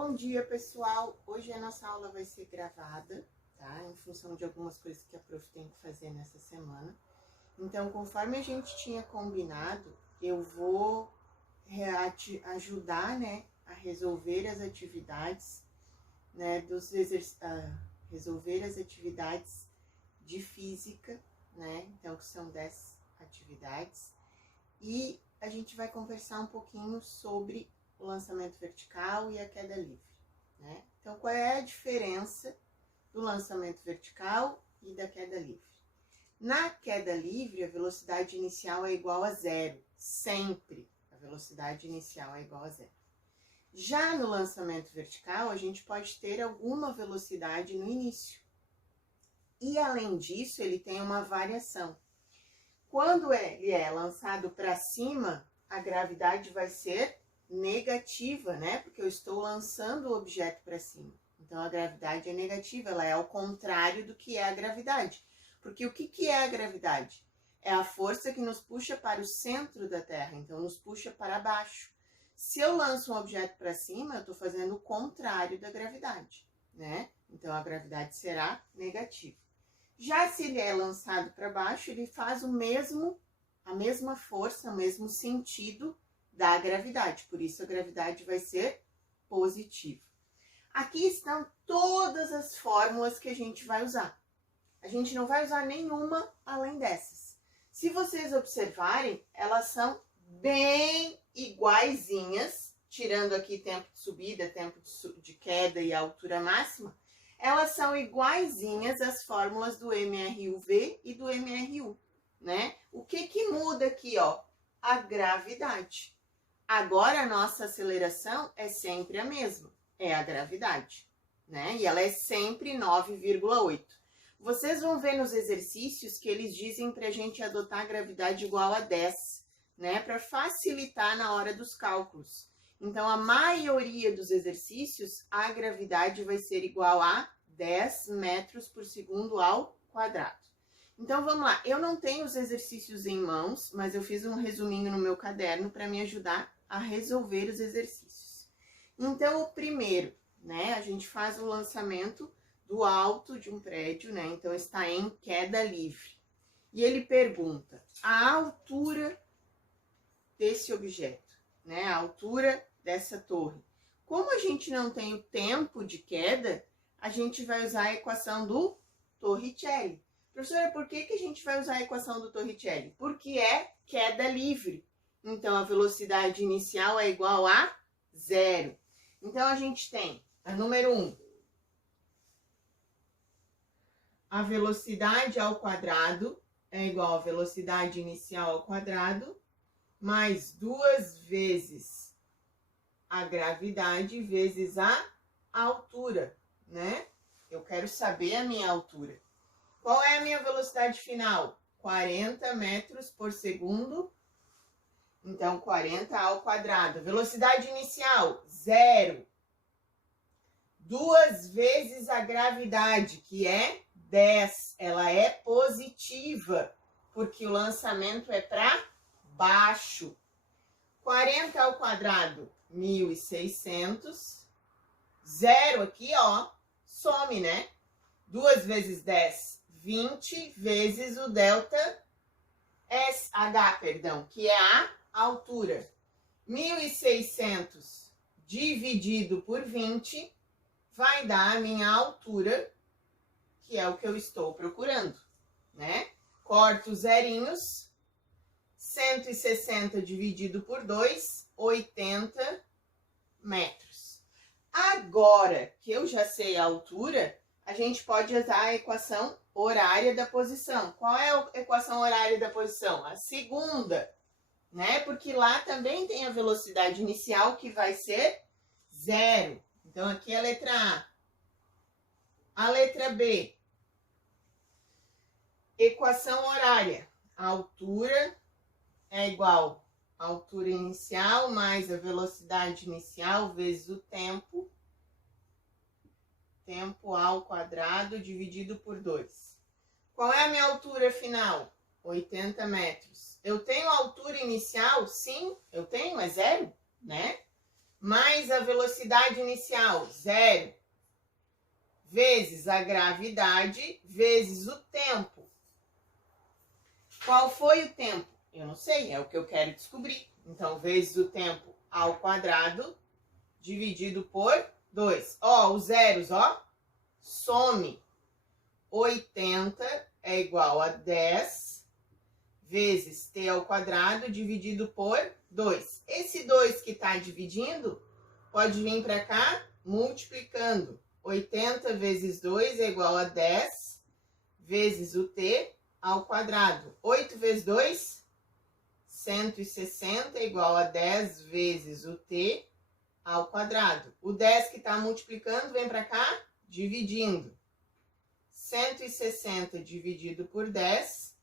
Bom dia, pessoal! Hoje a nossa aula vai ser gravada, tá? Em função de algumas coisas que a prof tem que fazer nessa semana. Então, conforme a gente tinha combinado, eu vou ajudar, né, a resolver as atividades, né, resolver as atividades de física, né? Então, que são 10 atividades. E a gente vai conversar um pouquinho sobre o lançamento vertical e a queda livre, né? Então, qual é a diferença do lançamento vertical e da queda livre? Na queda livre, a velocidade inicial é igual a zero, sempre a velocidade inicial é igual a zero. Já no lançamento vertical, a gente pode ter alguma velocidade no início. E, além disso, ele tem uma variação. Quando ele é lançado para cima, a gravidade vai ser negativa, né? Porque eu estou lançando o objeto para cima. Então, a gravidade é negativa, ela é ao contrário do que é a gravidade. Porque o que é a gravidade? É a força que nos puxa para o centro da Terra, então nos puxa para baixo. Se eu lanço um objeto para cima, eu estou fazendo o contrário da gravidade, né? Então, a gravidade será negativa. Já se ele é lançado para baixo, ele faz a mesma força, o mesmo sentido da gravidade. Por isso, a gravidade vai ser positiva. Aqui estão todas as fórmulas que a gente vai usar. A gente não vai usar nenhuma além dessas. Se vocês observarem, elas são bem iguaizinhas, tirando aqui tempo de subida, tempo de queda e altura máxima, elas são iguaizinhas às fórmulas do MRUV e do MRU, né? O que muda aqui, ó? A gravidade. Agora, a nossa aceleração é sempre a mesma, é a gravidade, né? E ela é sempre 9,8. Vocês vão ver nos exercícios que eles dizem pra gente adotar a gravidade igual a 10, né? Para facilitar na hora dos cálculos. Então, a maioria dos exercícios, a gravidade vai ser igual a 10 metros por segundo ao quadrado. Então, vamos lá. Eu não tenho os exercícios em mãos, mas eu fiz um resuminho no meu caderno para me ajudar a resolver os exercícios. Então, o primeiro, né? A gente faz o lançamento do alto de um prédio, né? Então, está em queda livre. E ele pergunta a altura desse objeto, né? A altura dessa torre. Como a gente não tem o tempo de queda, a gente vai usar a equação do Torricelli. Professora, por que a gente vai usar a equação do Torricelli? Porque é queda livre. Então, a velocidade inicial é igual a zero. Então, a gente tem a número 1. A velocidade ao quadrado é igual à velocidade inicial ao quadrado, mais 2 vezes a gravidade vezes a altura, né? Eu quero saber a minha altura. Qual é a minha velocidade final? 40 metros por segundo. Então, 40 ao quadrado. Velocidade inicial, 0. 2 vezes a gravidade, que é 10. Ela é positiva, porque o lançamento é para baixo. 40 ao quadrado, 1.600. 0 aqui, ó, some, né? 2 vezes 10, 20, vezes o delta H, que é a altura. 1.600 dividido por 20 vai dar a minha altura, que é o que eu estou procurando, né? Corto os zerinhos. 160 dividido por 2, 80 metros. Agora que eu já sei a altura, a gente pode usar a equação horária da posição. Qual é a equação horária da posição? A segunda, né? Porque lá também tem a velocidade inicial, que vai ser 0. Então, aqui é a letra A. A letra B. Equação horária. A altura é igual à altura inicial mais a velocidade inicial vezes o tempo. Tempo ao quadrado dividido por 2. Qual é a minha altura final? 80 metros. Eu tenho a altura inicial? Sim, eu tenho, é 0, né? mais a velocidade inicial, 0, vezes a gravidade, vezes o tempo. Qual foi o tempo? Eu não sei, é o que eu quero descobrir. Então, vezes o tempo ao quadrado, dividido por 2. Ó, os zeros, ó, some. 80 é igual a 10 vezes t ao quadrado dividido por 2. Esse 2 que está dividindo pode vir para cá multiplicando. 80 vezes 2 é igual a 10 vezes o t ao quadrado. 8 vezes 2, 160 é igual a 10 vezes o t ao quadrado. O 10 que está multiplicando vem para cá dividindo. 160 dividido por 10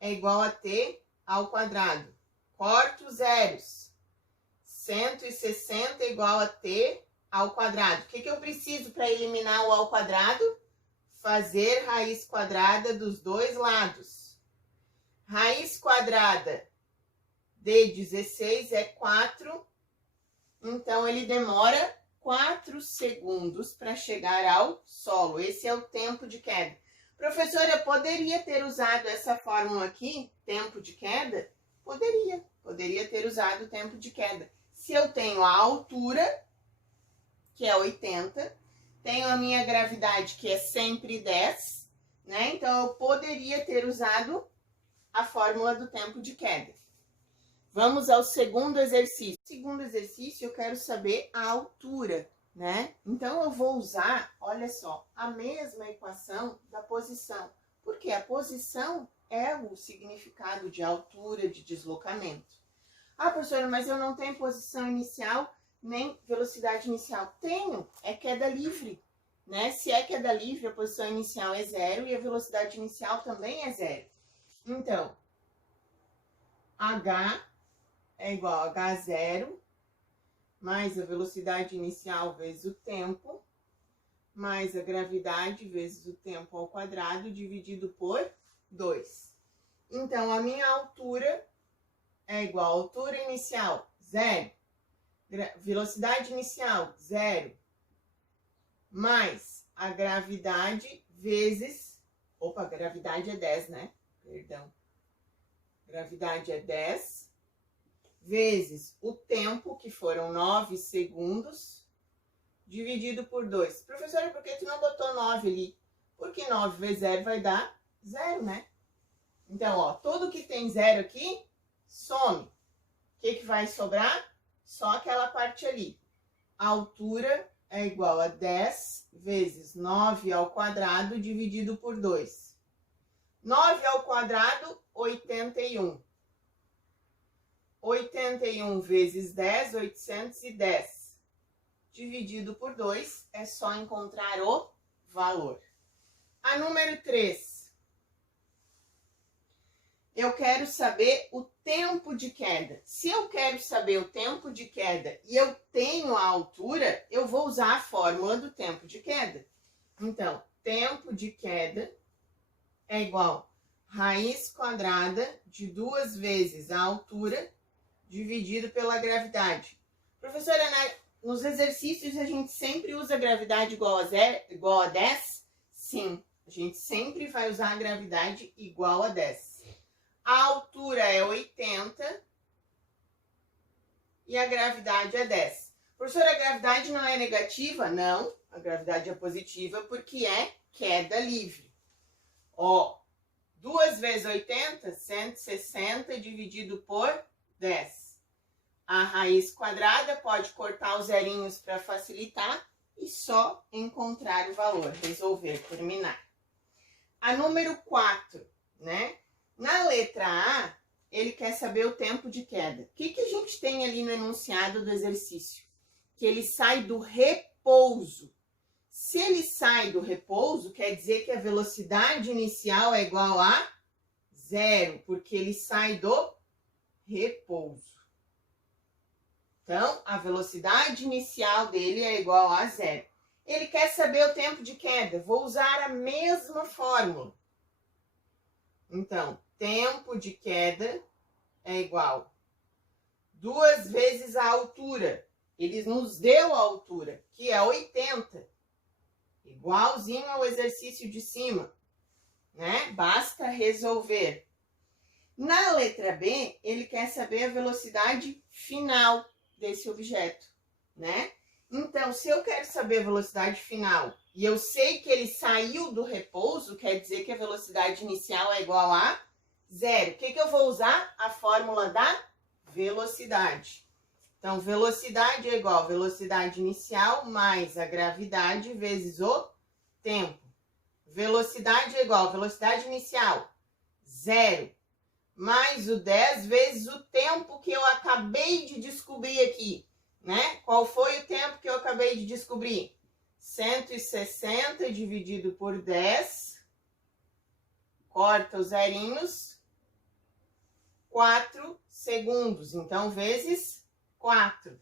é igual a t ao quadrado. Corto zeros. 160 é igual a t ao quadrado. O que eu preciso para eliminar o ao quadrado? Fazer raiz quadrada dos dois lados. Raiz quadrada de 16 é 4. Então, ele demora 4 segundos para chegar ao solo. Esse é o tempo de queda. Professora, eu poderia ter usado essa fórmula aqui, tempo de queda? Poderia ter usado o tempo de queda. Se eu tenho a altura, que é 80, tenho a minha gravidade, que é sempre 10, né? Então, eu poderia ter usado a fórmula do tempo de queda. Vamos ao segundo exercício. Segundo exercício, eu quero saber a altura, né? Então, eu vou usar, olha só, a mesma equação da posição. Porque a posição é o significado de altura, de deslocamento. Ah, professora, mas eu não tenho posição inicial nem velocidade inicial. Tenho, é queda livre, né? Se é queda livre, a posição inicial é 0 e a velocidade inicial também é 0. Então, H é igual a H0 mais a velocidade inicial vezes o tempo, mais a gravidade vezes o tempo ao quadrado, dividido por 2. Então, a minha altura é igual a altura inicial, 0. Velocidade inicial, 0. Mais a gravidade vezes... Opa, a gravidade é 10, né? Perdão. Gravidade é 10. Vezes o tempo, que foram 9 segundos, dividido por 2. Professora, por que tu não botou 9 ali? Porque 9 vezes 0 vai dar 0, né? Então, ó, tudo que tem 0 aqui, some. O que vai sobrar? Só aquela parte ali. A altura é igual a 10 vezes 9 ao quadrado dividido por 2. 9 ao quadrado, 81. 81 vezes 10, 810. Dividido por 2, é só encontrar o valor. A número 3. Eu quero saber o tempo de queda. Se eu quero saber o tempo de queda e eu tenho a altura, eu vou usar a fórmula do tempo de queda. Então, tempo de queda é igual a raiz quadrada de 2 vezes a altura dividido pela gravidade. Professora, nos exercícios a gente sempre usa a gravidade igual a 10? Sim, a gente sempre vai usar a gravidade igual a 10. A altura é 80 e a gravidade é 10. Professora, a gravidade não é negativa? Não, a gravidade é positiva porque é queda livre. Ó, 2 vezes 80, 160 dividido por 10. A raiz quadrada pode cortar os zerinhos para facilitar e só encontrar o valor, resolver, terminar. A número 4, né? Na letra A, ele quer saber o tempo de queda. O que a gente tem ali no enunciado do exercício? Que ele sai do repouso. Se ele sai do repouso, quer dizer que a velocidade inicial é igual a 0, porque ele sai do repouso. Então, a velocidade inicial dele é igual a 0. Ele quer saber o tempo de queda. Vou usar a mesma fórmula. Então, tempo de queda é igual a 2 vezes a altura. Ele ele nos deu a altura, que é 80, igualzinho ao exercício de cima, né? Basta resolver. Na letra B, ele quer saber a velocidade final desse objeto, né? Então, se eu quero saber a velocidade final e eu sei que ele saiu do repouso, quer dizer que a velocidade inicial é igual a zero. O que eu vou usar? A fórmula da velocidade. Então, velocidade é igual a velocidade inicial mais a gravidade vezes o tempo. Velocidade é igual a velocidade inicial, zero, mais o 10 vezes o tempo que eu acabei de descobrir aqui, né? Qual foi o tempo que eu acabei de descobrir? 160 dividido por 10, corta os zerinhos, 4 segundos, então vezes 4.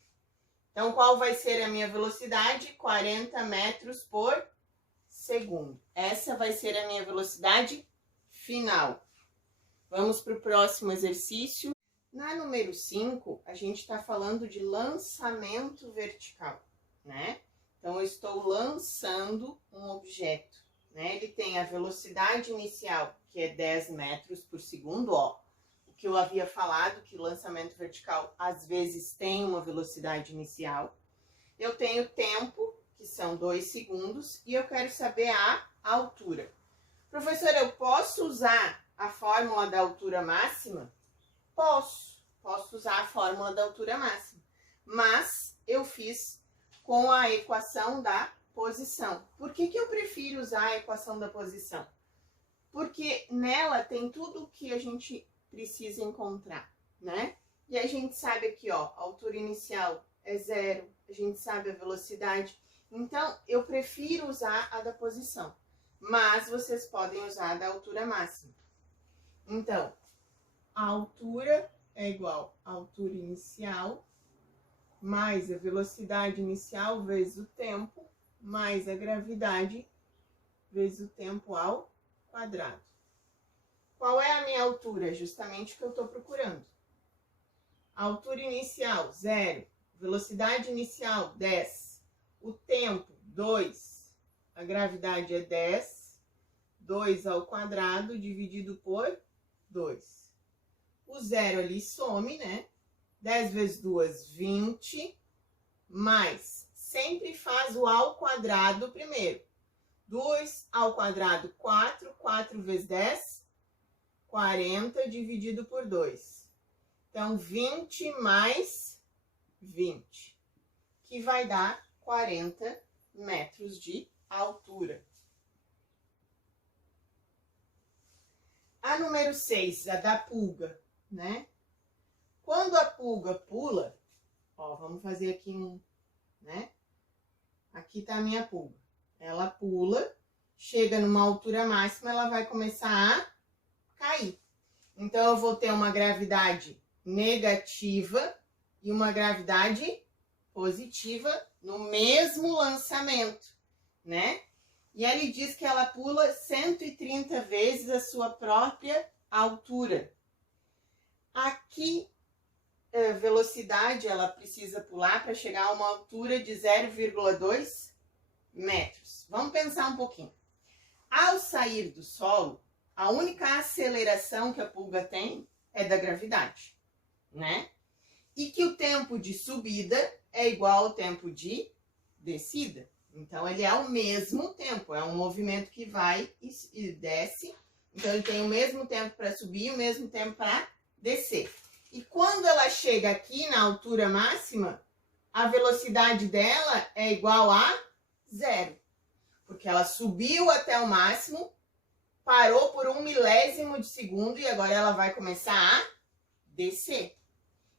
Então, qual vai ser a minha velocidade? 40 metros por segundo. Essa vai ser a minha velocidade final. Vamos para o próximo exercício. Na número 5, a gente está falando de lançamento vertical, né? Então, eu estou lançando um objeto, né? Ele tem a velocidade inicial, que é 10 metros por segundo, ó. O que eu havia falado, que o lançamento vertical, às vezes, tem uma velocidade inicial. Eu tenho tempo, que são 2 segundos, e eu quero saber a altura. Professora, eu posso usar a fórmula da altura máxima? Posso usar a fórmula da altura máxima, mas eu fiz com a equação da posição. Por que eu prefiro usar a equação da posição? Porque nela tem tudo o que a gente precisa encontrar, né? E a gente sabe aqui, ó, a altura inicial é zero, a gente sabe a velocidade. Então, eu prefiro usar a da posição, mas vocês podem usar a da altura máxima. Então, a altura é igual à altura inicial, mais a velocidade inicial vezes o tempo, mais a gravidade vezes o tempo ao quadrado. Qual é a minha altura? Justamente o que eu estou procurando. A altura inicial, 0. Velocidade inicial, 10. O tempo, 2. A gravidade é 10. 2 ao quadrado dividido por 2. O 0 ali some, né? 10 vezes 2, 20. Mais, sempre faz o ao quadrado primeiro. 2 ao quadrado, 4. 4 vezes 10, 40 dividido por 2. Então, 20 mais 20, que vai dar 40 metros de altura. A número 6, a da pulga, né? Quando a pulga pula, ó, vamos fazer aqui né? Aqui tá a minha pulga. Ela pula, chega numa altura máxima, ela vai começar a cair. Então, eu vou ter uma gravidade negativa e uma gravidade positiva no mesmo lançamento, né? E ele diz que ela pula 130 vezes a sua própria altura. Aqui, a velocidade, ela precisa pular para chegar a uma altura de 0,2 metros. Vamos pensar um pouquinho. Ao sair do solo, a única aceleração que a pulga tem é da gravidade, né? E que o tempo de subida é igual ao tempo de descida. Então, ele é o mesmo tempo, é um movimento que vai e desce. Então, ele tem o mesmo tempo para subir e o mesmo tempo para descer. E quando ela chega aqui na altura máxima, a velocidade dela é igual a 0. Porque ela subiu até o máximo, parou por 1 milésimo de segundo e agora ela vai começar a descer.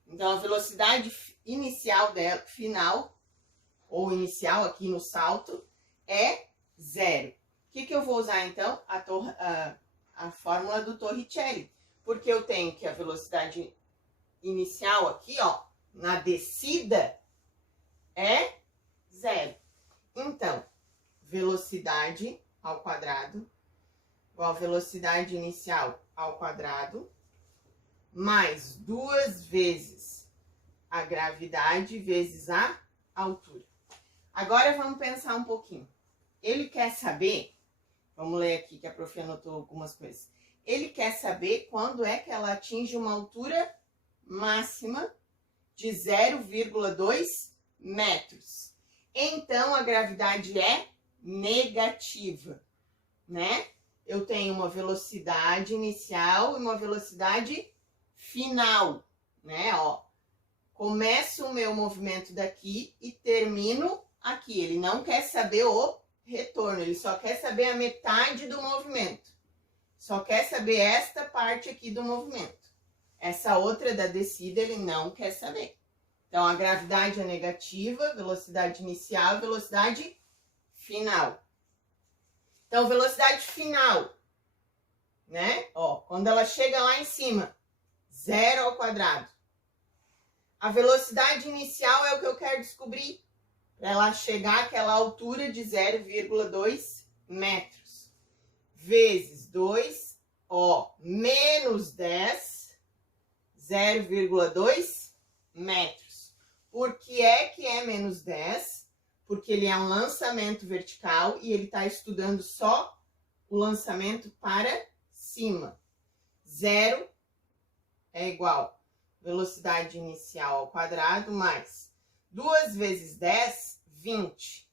Então, a velocidade inicial dela, final, ou inicial aqui no salto, é 0. O que eu vou usar, então? A fórmula do Torricelli. Porque eu tenho que a velocidade inicial aqui, ó, na descida, é 0. Então, velocidade ao quadrado, igual a velocidade inicial ao quadrado, mais 2 vezes a gravidade vezes a altura. Agora vamos pensar um pouquinho. Ele quer saber, vamos ler aqui que a prof anotou algumas coisas. Ele quer saber quando é que ela atinge uma altura máxima de 0,2 metros. Então, a gravidade é negativa, né? Eu tenho uma velocidade inicial e uma velocidade final, né? Ó, começo o meu movimento daqui e termino aqui. Ele não quer saber o retorno, ele só quer saber a metade do movimento. Só quer saber esta parte aqui do movimento. Essa outra da descida ele não quer saber. Então, a gravidade é negativa, velocidade inicial, velocidade final. Então, velocidade final, né? Ó, quando ela chega lá em cima, 0 ao quadrado. A velocidade inicial é o que eu quero descobrir, para ela chegar àquela altura de 0,2 metros. Vezes 2, ó, menos 10, 0,2 metros. Por que é menos 10? Porque ele é um lançamento vertical e ele está estudando só o lançamento para cima. 0 é igual velocidade inicial ao quadrado mais 2 vezes 10, 20.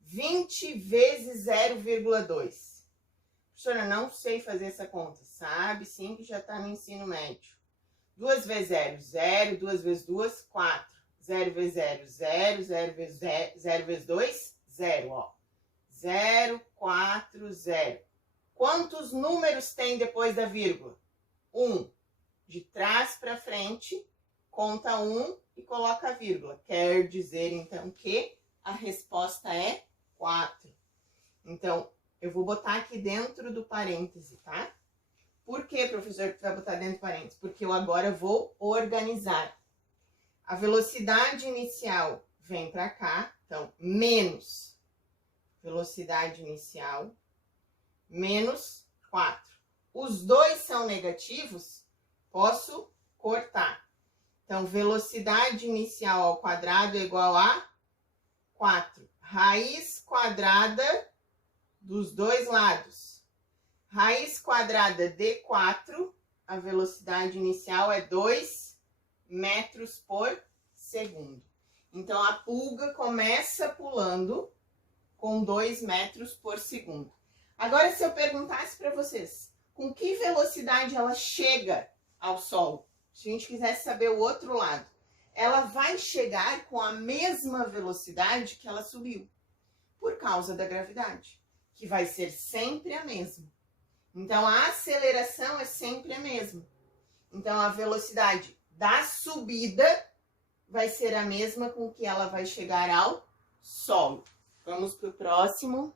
20 vezes 0,2. Professora, não sei fazer essa conta. Sabe sim que já está no ensino médio. 2 vezes 0, 0. 2 vezes 2, 4. 0 vezes 0, 0, 0 vezes 0, 0 vezes 2, 0, ó. 0, 4, 0. Quantos números tem depois da vírgula? 1. De trás para frente, conta 1 e coloca a vírgula. Quer dizer, então, que a resposta é 4. Então, eu vou botar aqui dentro do parêntese, tá? Por que, professor, que vai botar dentro do parêntese? Porque eu agora vou organizar. A velocidade inicial vem para cá, então, menos velocidade inicial, menos 4. Os dois são negativos, posso cortar. Então, velocidade inicial ao quadrado é igual a 4. Raiz quadrada dos dois lados. Raiz quadrada de 4, a velocidade inicial é 2 metros por segundo. Então, a pulga começa pulando com 2 metros por segundo. Agora, se eu perguntasse para vocês, com que velocidade ela chega ao solo? Se a gente quisesse saber o outro lado, ela vai chegar com a mesma velocidade que ela subiu, por causa da gravidade, que vai ser sempre a mesma. Então, a aceleração é sempre a mesma. Então, a velocidade da subida vai ser a mesma com que ela vai chegar ao solo. Vamos para o próximo.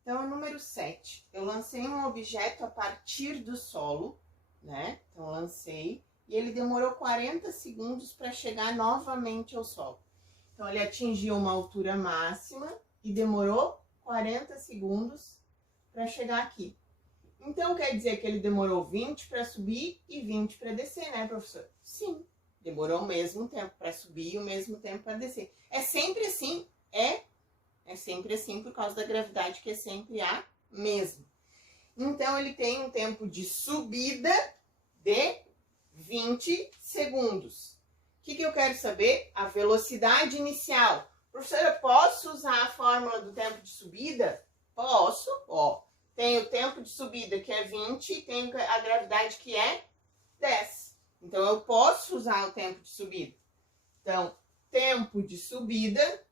Então, número 7. Eu lancei um objeto a partir do solo, né? Então, lancei e ele demorou 40 segundos para chegar novamente ao solo. Então, ele atingiu uma altura máxima e demorou 40 segundos para chegar aqui. Então, quer dizer que ele demorou 20 para subir e 20 para descer, né, professor? Sim, demorou o mesmo tempo para subir e o mesmo tempo para descer. É sempre assim, é sempre assim por causa da gravidade, que é sempre a mesma. Então, ele tem um tempo de subida de 20 segundos. O que eu quero saber? A velocidade inicial. Professora, eu posso usar a fórmula do tempo de subida? Posso, ó. Tem o tempo de subida, que é 20, e tem a gravidade, que é 10. Então, eu posso usar o tempo de subida. Então, tempo de subida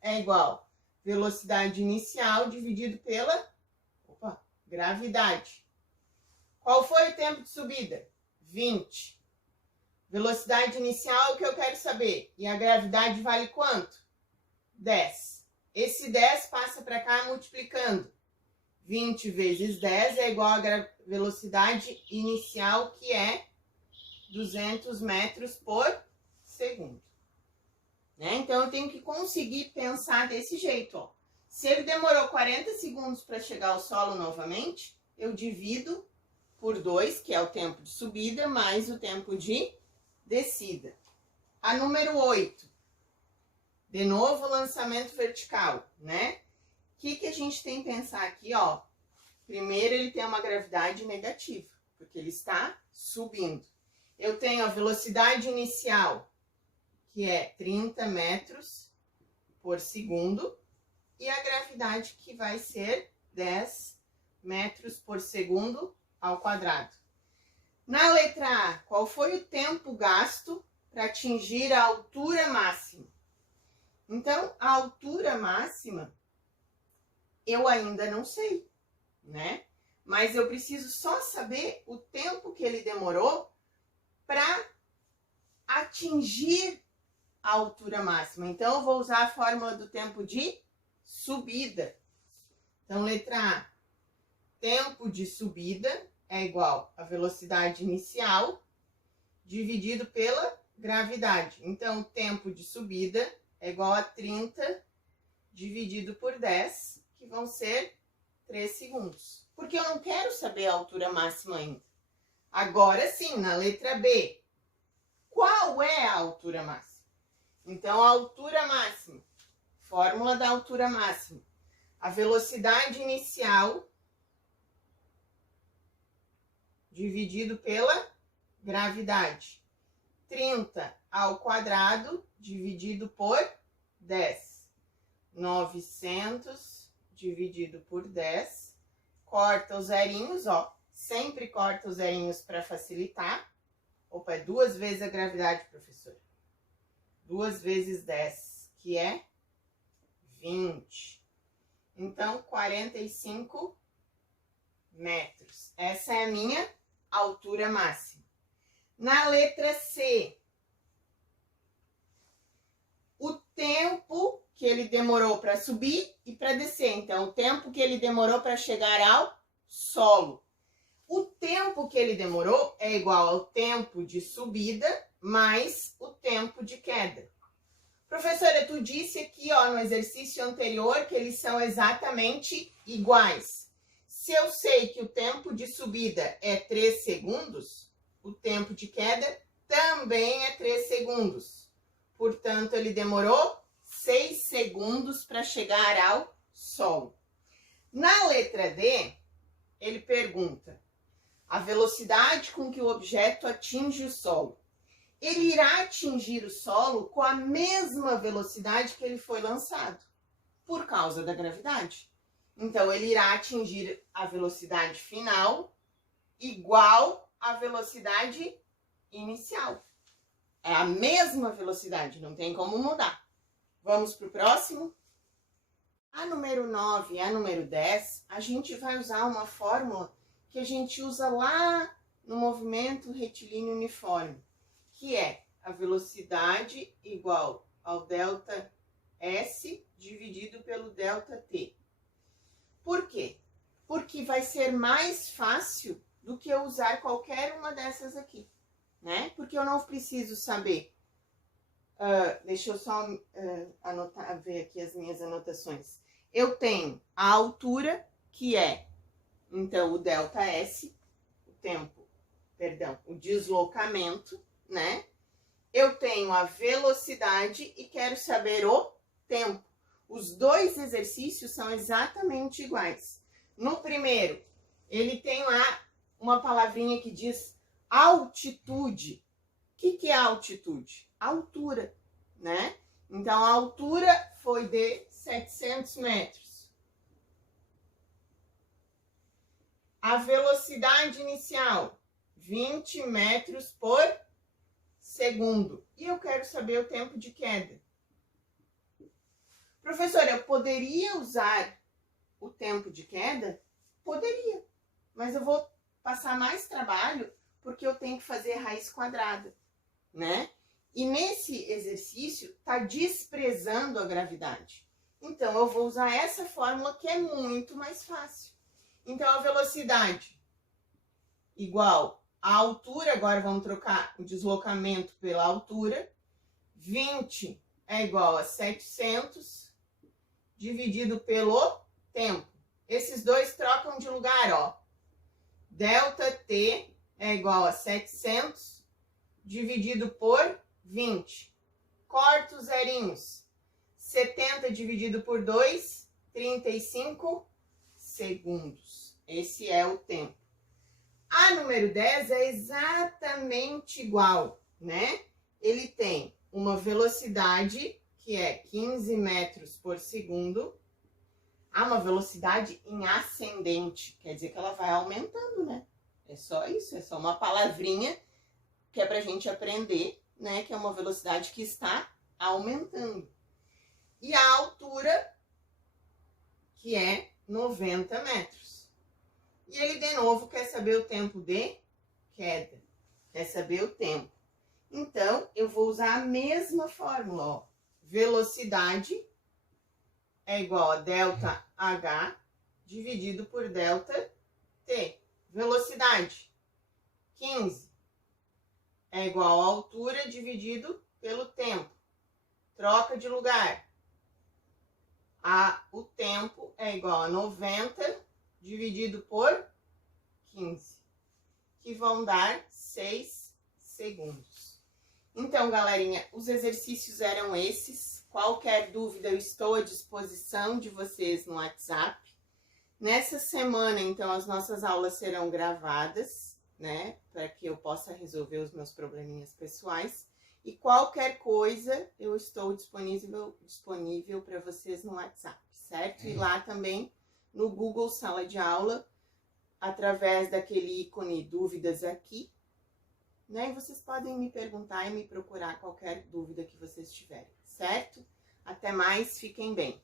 é igual velocidade inicial dividido pela gravidade. Qual foi o tempo de subida? 20. Velocidade inicial é o que eu quero saber. E a gravidade vale quanto? 10. Esse 10 passa para cá multiplicando. 20 vezes 10 é igual à velocidade inicial, que é 200 metros por segundo. Né? Então, eu tenho que conseguir pensar desse jeito. Ó. Se ele demorou 40 segundos para chegar ao solo novamente, eu divido por 2, que é o tempo de subida, mais o tempo de descida. A número 8. De novo, lançamento vertical, né? O que a gente tem que pensar aqui, ó? Primeiro, ele tem uma gravidade negativa, porque ele está subindo. Eu tenho a velocidade inicial, que é 30 metros por segundo, e a gravidade que vai ser 10 metros por segundo ao quadrado. Na letra A, qual foi o tempo gasto para atingir a altura máxima? Então, a altura máxima eu ainda não sei, né? Mas eu preciso só saber o tempo que ele demorou para atingir a altura máxima. Então, eu vou usar a fórmula do tempo de subida. Então, letra A, tempo de subida é igual a velocidade inicial dividido pela gravidade. Então, o tempo de subida é igual a 30 dividido por 10, que vão ser 3 segundos. Porque eu não quero saber a altura máxima ainda. Agora sim, na letra B, qual é a altura máxima? Então, a altura máxima, fórmula da altura máxima, a velocidade inicial dividido pela gravidade. 30 ao quadrado dividido por 10. 900 dividido por 10. Corta os zerinhos, ó. Sempre corta os zerinhos para facilitar. Opa, é 2 vezes a gravidade, professora. 2 vezes 10, que é 20. Então, 45 metros. Essa é a minha altura máxima. Na letra C, o tempo que ele demorou para subir e para descer. Então, o tempo que ele demorou para chegar ao solo. O tempo que ele demorou é igual ao tempo de subida mais o tempo de queda. Professora, tu disse aqui, ó, no exercício anterior que eles são exatamente iguais. Se eu sei que o tempo de subida é 3 segundos, o tempo de queda também é 3 segundos. Portanto, ele demorou 6 segundos para chegar ao solo. Na letra D, ele pergunta a velocidade com que o objeto atinge o solo. Ele irá atingir o solo com a mesma velocidade que ele foi lançado, por causa da gravidade. Então, ele irá atingir a velocidade final igual à velocidade inicial. É a mesma velocidade, não tem como mudar. Vamos para o próximo? A número 9 e a número 10, a gente vai usar uma fórmula que a gente usa lá no movimento retilíneo uniforme, que é a velocidade igual ao delta S dividido pelo delta T. Por quê? Porque vai ser mais fácil do que eu usar qualquer uma dessas aqui, né? Porque eu não preciso saber. Deixa eu só anotar, ver aqui as minhas anotações. Eu tenho a altura, que é, então, o delta S, o deslocamento, né? Eu tenho a velocidade e quero saber o tempo. Os dois exercícios são exatamente iguais. No primeiro, ele tem lá uma palavrinha que diz altitude. O que é altitude? Altura, né? Então, a altura foi de 700 metros. A velocidade inicial, 20 metros por segundo. E eu quero saber o tempo de queda. Professora, eu poderia usar o tempo de queda? Poderia, mas eu vou passar mais trabalho porque eu tenho que fazer raiz quadrada, né? E nesse exercício está desprezando a gravidade. Então, eu vou usar essa fórmula que é muito mais fácil. Então, a velocidade igual a altura, agora vamos trocar o deslocamento pela altura, 20 é igual a 700 dividido pelo tempo. Esses dois trocam de lugar, ó. Delta T é igual a 700 dividido por 20. Corta os zerinhos. 70 dividido por 2, 35 segundos. Esse é o tempo. A número 10 é exatamente igual, né? Ele tem uma velocidade que é 15 metros por segundo. Uma velocidade em ascendente, quer dizer que ela vai aumentando, né? É só isso, é só uma palavrinha que é pra gente aprender, né? Que é uma velocidade que está aumentando. E a altura, que é 90 metros. E ele, de novo, quer saber o tempo de queda. Quer saber o tempo. Então, eu vou usar a mesma fórmula, ó. Velocidade é igual a delta H dividido por delta T. Velocidade, 15, é igual a altura dividido pelo tempo. Troca de lugar. O tempo é igual a 90 dividido por 15, que vão dar 6 segundos. Então, galerinha, os exercícios eram esses. Qualquer dúvida, eu estou à disposição de vocês no WhatsApp. Nessa semana, então, as nossas aulas serão gravadas, né? Para que eu possa resolver os meus probleminhas pessoais. E qualquer coisa, eu estou disponível para vocês no WhatsApp, certo? E lá também no Google Sala de Aula, através daquele ícone dúvidas aqui, né? E vocês podem me perguntar e me procurar qualquer dúvida que vocês tiverem, certo? Até mais, fiquem bem.